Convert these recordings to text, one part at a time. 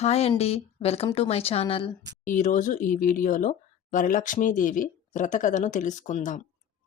Hi అండి. Welcome to my channel. ఈరోజు ఈ వీడియోలో వరలక్ష్మీదేవి వ్రత కథను తెలుసుకుందాం.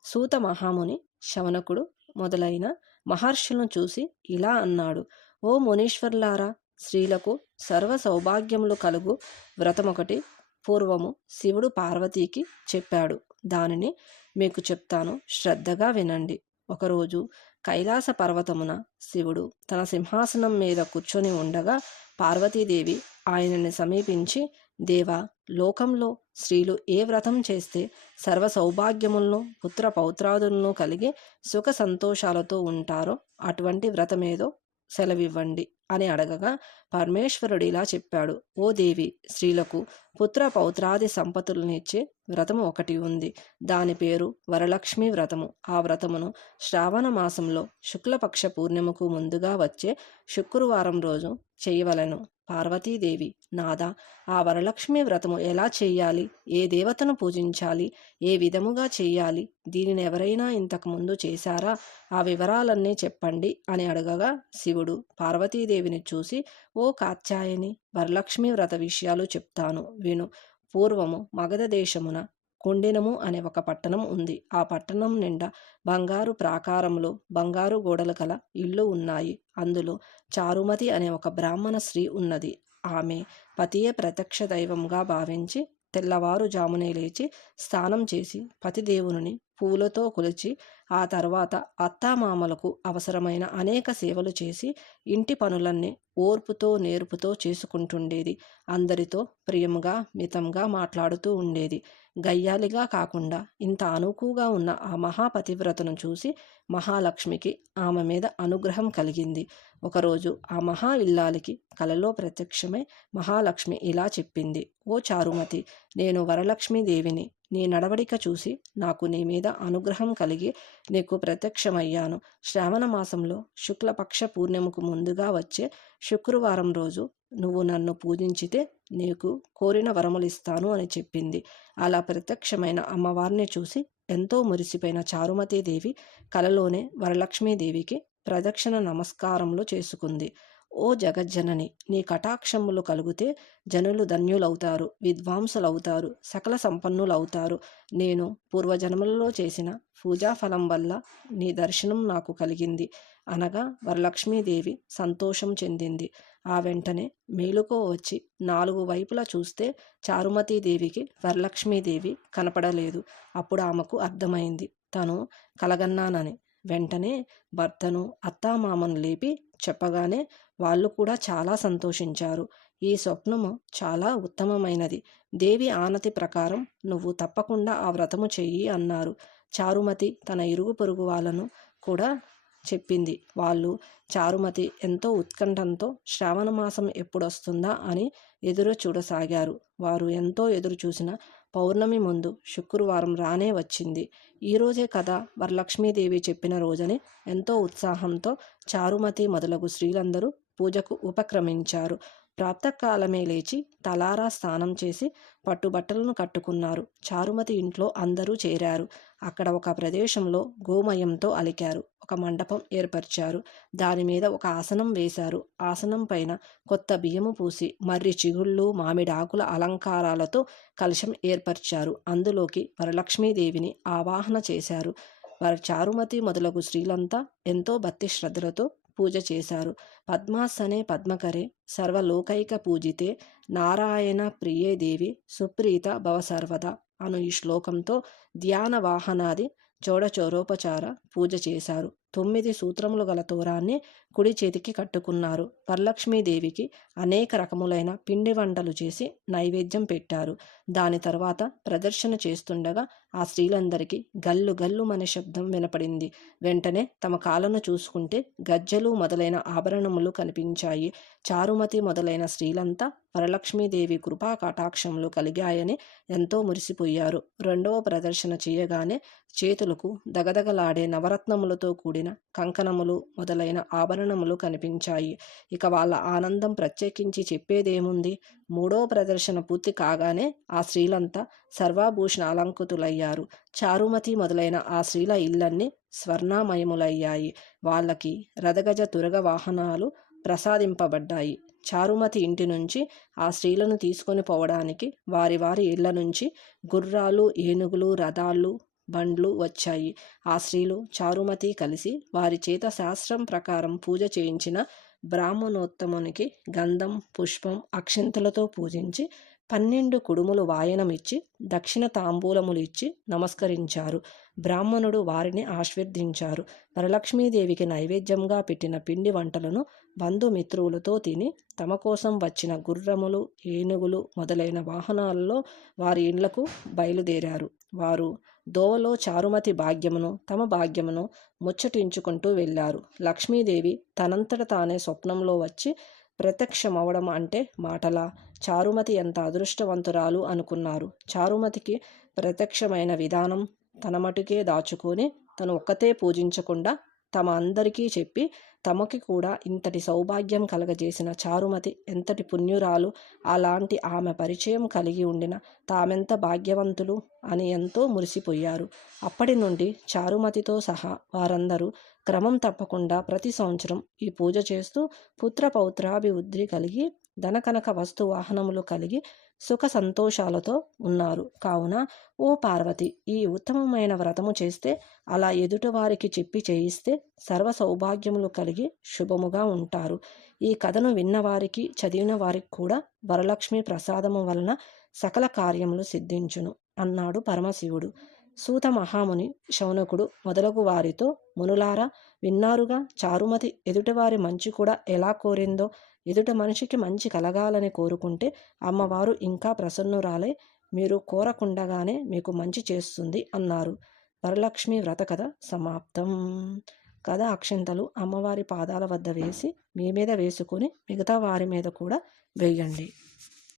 సూత మహాముని, శవనకుడు మొదలైన మహర్షులను చూసి ఇలా అన్నాడు: ఓ మునీశ్వర్లారా, స్త్రీలకు సర్వ సౌభాగ్యములు కలుగు వ్రతమొకటి పూర్వము శివుడు పార్వతీకి చెప్పాడు. దానిని మీకు చెప్తాను, శ్రద్ధగా వినండి. ఒకరోజు కైలాస పర్వతమున శివుడు తన సింహాసనం మీద కూర్చొని ఉండగా పార్వతీదేవి ఆయనని సమీపించి, దేవా, లోకంలో స్త్రీలు ఏ వ్రతం చేస్తే సర్వ సౌభాగ్యములను పుత్ర పౌత్రాదులను కలిగి సుఖ సంతోషాలతో ఉంటారో అటువంటి వ్రతమేదో సెలవివ్వండి అని అడగగా పరమేశ్వరుడు ఇలా చెప్పాడు: ఓ దేవి, స్త్రీలకు పుత్ర పౌత్రాది సంపత్తులనిచ్చే వ్రతము ఒకటి ఉంది. దాని పేరు వరలక్ష్మి వ్రతము. ఆ వ్రతమును శ్రావణ మాసంలో శుక్లపక్ష పూర్ణిమకు ముందుగా వచ్చే శుక్రవారం రోజు చేయవలెను. పార్వతీదేవి: నాదా, ఆ వరలక్ష్మి వ్రతము ఎలా చేయాలి? ఏ దేవతను పూజించాలి? ఏ విధముగా చేయాలి? దీనిని ఎవరైనా ఇంతకు ముందు చేశారా? ఆ వివరాలన్నీ చెప్పండి అని అడగగా శివుడు పార్వతీదేవిని చూసి, ఓ కాత్యాయని, వరలక్ష్మి వ్రత విషయాలు చెప్తాను విను. పూర్వము మగధ దేశమున కొండినము అనే ఒక పట్టణం ఉంది. ఆ పట్టణం నిండా బంగారు ప్రాకారములు, బంగారు గోడలు కల ఇళ్ళు ఉన్నాయి. అందులో చారుమతి అనే ఒక బ్రాహ్మణ స్త్రీ ఉన్నది. ఆమె పతియే ప్రత్యక్ష దైవంగా భావించి తెల్లవారుజామునే లేచి స్నానం చేసి పతిదేవుని పూలతో కొలిచి ఆ తర్వాత అత్తామామలకు అవసరమైన అనేక సేవలు చేసి ఇంటి పనులన్నీ ఓర్పుతో నేర్పుతో చేసుకుంటుండేది. అందరితో ప్రియముగా మితంగా మాట్లాడుతూ ఉండేది. గయ్యాలిగా కాకుండా ఇంత అనుకువగా ఉన్న ఆ మహాపతివ్రతను చూసి మహాలక్ష్మికి ఆమె మీద అనుగ్రహం కలిగింది. ఒకరోజు ఆ మహా ఇల్లాలికి కలలో ప్రత్యక్షమై మహాలక్ష్మి ఇలా చెప్పింది: ఓ చారుమతి, నేను వరలక్ష్మీదేవిని. నీ నడవడిక చూసి నాకు నీ మీద అనుగ్రహం కలిగి నీకు ప్రత్యక్షమయ్యాను. శ్రావణ మాసంలో శుక్లపక్ష పూర్ణిమకు ముందుగా వచ్చే శుక్రవారం రోజు నువ్వు నన్ను పూజించితే నీకు కోరిన వరములిస్తాను అని చెప్పింది. అలా ప్రత్యక్షమైన అమ్మవారిని చూసి ఎంతో మురిసిపోయిన చారుమతీదేవి కలలోనే వరలక్ష్మీదేవికి ప్రదక్షిణ నమస్కారములు చేసుకుంది. ఓ జగజ్జనని, నీ కటాక్షములు కలిగితే జనులు ధన్యులవుతారు, విద్వాంసులవుతారు, సకల సంపన్నులవుతారు. నేను పూర్వజన్మలలో చేసిన పూజాఫలం వల్ల నీ దర్శనం నాకు కలిగింది అనగా వరలక్ష్మీదేవి సంతోషం చెందింది. ఆ వెంటనే మేలుకో వచ్చి 4 వైపులా చూస్తే చారుమతీదేవికి వరలక్ష్మీదేవి కనపడలేదు. అప్పుడు ఆమెకు అర్థమైంది తను కలగన్నానని. వెంటనే భర్తను అత్తామామను లేపి చెప్పగానే వాళ్ళు కూడా చాలా సంతోషించారు. ఈ స్వప్నము చాలా ఉత్తమమైనది. దేవి ఆనతి ప్రకారం నువ్వు తప్పకుండా ఆ వ్రతము చెయ్యి అన్నారు. చారుమతి తన ఇరుగు పొరుగు వాళ్ళను కూడా చెప్పింది. వాళ్ళు చారుమతి ఎంతో ఉత్కంఠంతో శ్రావణ మాసం ఎప్పుడొస్తుందా అని ఎదురు చూడసాగారు. వారు ఎంతో ఎదురు చూసిన పౌర్ణమి ముందు శుక్రవారం రానే వచ్చింది. ఈరోజే కదా వరలక్ష్మీదేవి చెప్పిన రోజని ఎంతో ఉత్సాహంతో చారుమతి మొదలగు స్త్రీలందరూ పూజకు ఉపక్రమించారు. ప్రాతకాలమే లేచి తలారా స్నానం చేసి పట్టుబట్టలను కట్టుకున్నారు. చారుమతి ఇంట్లో అందరూ చేరారు. అక్కడ ఒక ప్రదేశంలో గోమయంతో అలికారు. ఒక మండపం ఏర్పరిచారు. దానిమీద ఒక ఆసనం వేశారు. ఆసనం పైన కొత్త బియ్యము పూసి మర్రి చిగుళ్ళు, మామిడాకుల అలంకారాలతో కలశం ఏర్పరిచారు. అందులోకి వరలక్ష్మీదేవిని ఆవాహన చేశారు. చారుమతి మొదలగు స్త్రీలంతా ఎంతో భక్తి శ్రద్ధలతో పూజ చేశారు. పద్మాసనే పద్మకరే సర్వలోకైక పూజితే నారాయణ ప్రియే దేవి సుప్రీత భవ సర్వదా అను ఈ శ్లోకంతో ధ్యాన వాహనాది చోడచోరోపచార పూజ చేశారు. 9 సూత్రములు గల తోరాన్ని కుడి చేతికి కట్టుకున్నారు. వరలక్ష్మీదేవికి అనేక రకములైన పిండి వంటలు చేసి నైవేద్యం పెట్టారు. దాని తర్వాత ప్రదర్శన చేస్తుండగా ఆ స్త్రీలందరికీ గల్లు గల్లుమనే శబ్దం వినపడింది. వెంటనే తమ కాళ్ళను చూసుకుంటే గజ్జలు మొదలైన ఆభరణములు కనిపించాయి. చారుమతి మొదలైన స్త్రీలంతా వరలక్ష్మీదేవి కృపా కటాక్షములు కలిగాయని ఎంతో మురిసిపోయారు. రెండవ ప్రదర్శన చేయగానే చేతులకు దగదగలాడే నవరత్నములతో కూడిన కంకణములు మొదలైన ఆభరణములు కనిపించాయి. ఇక వాళ్ళ ఆనందం ప్రత్యేకించి చెప్పేదేముంది. మూడో ప్రదర్శన పూర్తి కాగానే ఆ స్త్రీలంతా సర్వాభూషణ అలంకృతులయ్యారు. చారుమతి మొదలైన ఆ స్త్రీల ఇళ్ళన్నీ స్వర్ణమయములయ్యాయి. వాళ్ళకి రథగజ తురగ వాహనాలు ప్రసాదింపబడ్డాయి. చారుమతి ఇంటి నుంచి ఆ స్త్రీలను తీసుకొని పోవడానికి వారి వారి ఇళ్ల నుంచి గుర్రాలు, ఏనుగులు, రథాలు, బండ్లు వచ్చాయి. ఆ స్త్రీలు చారుమతి కలిసి వారి చేత శాస్త్రం ప్రకారం పూజ చేయించిన బ్రాహ్మణోత్తమునికి గంధం, పుష్పం, అక్షింతలతో పూజించి 12 కుడుములు వాయనమిచ్చి దక్షిణ తాంబూలములు ఇచ్చి నమస్కరించారు. బ్రాహ్మణుడు వారిని ఆశీర్వదించారు. వరలక్ష్మీదేవికి నైవేద్యంగా పెట్టిన పిండి వంటలను బంధుమిత్రులతో తిని తమ కోసం వచ్చిన గుర్రములు, ఏనుగులు మొదలైన వాహనాలలో వారి ఇళ్లకు బయలుదేరారు. వారు దోవలో చారుమతి భాగ్యమును తమ భాగ్యమును ముచ్చటించుకుంటూ వెళ్ళారు. లక్ష్మీదేవి తనంతట తానే స్వప్నంలో వచ్చి ప్రత్యక్షమవడం అంటే మాటలా? చారుమతి ఎంత అదృష్టవంతురాలు అనుకున్నారు. చారుమతికి ప్రత్యక్షమైన విధానం తన మటుకే దాచుకొని తను ఒక్కతే పూజించకుండా తమ అందరికీ చెప్పి తమకి కూడా ఇంతటి సౌభాగ్యం కలగజేసిన చారుమతి ఎంతటి పుణ్యురాలు, అలాంటి ఆమె పరిచయం కలిగి ఉండిన తామెంత భాగ్యవంతులు అని ఎంతో మురిసిపోయారు. అప్పటి నుండి చారుమతితో సహా వారందరూ క్రమం తప్పకుండా ప్రతి సంవత్సరం ఈ పూజ చేస్తూ పుత్ర పౌత్రాభివృద్ధి కలిగి ధనకనక వస్తు వాహనములు కలిగి సుఖ సంతోషాలతో ఉన్నారు. కావున ఓ పార్వతి, ఈ ఉత్తమమైన వ్రతము చేస్తే, అలా ఎదుటివారికి చెప్పి చేయిస్తే సర్వ సౌభాగ్యములు కలిగి శుభముగా ఉంటారు. ఈ కథను విన్నవారికి, చదివిన వారికి కూడా వరలక్ష్మి ప్రసాదము వలన సకల కార్యములు సిద్ధించును అన్నాడు పరమశివుడు. సూత మహాముని, శౌనకుడు మొదలగు వారితో, మునులారా విన్నారుగా, చారుమతి ఎదుటివారి మంచి కూడా ఎలా కోరిందో. ఎదుట మనిషికి మంచి కలగాలని కోరుకుంటే అమ్మవారు ఇంకా ప్రసన్నురాలై మీరు కోరకుండగానే మీకు మంచి చేస్తుంది అన్నారు. వరలక్ష్మి వ్రత కథ సమాప్తం. కథ అక్షింతలు అమ్మవారి పాదాల వద్ద వేసి మీ మీద వేసుకొని మిగతా వారి మీద కూడా వేయండి.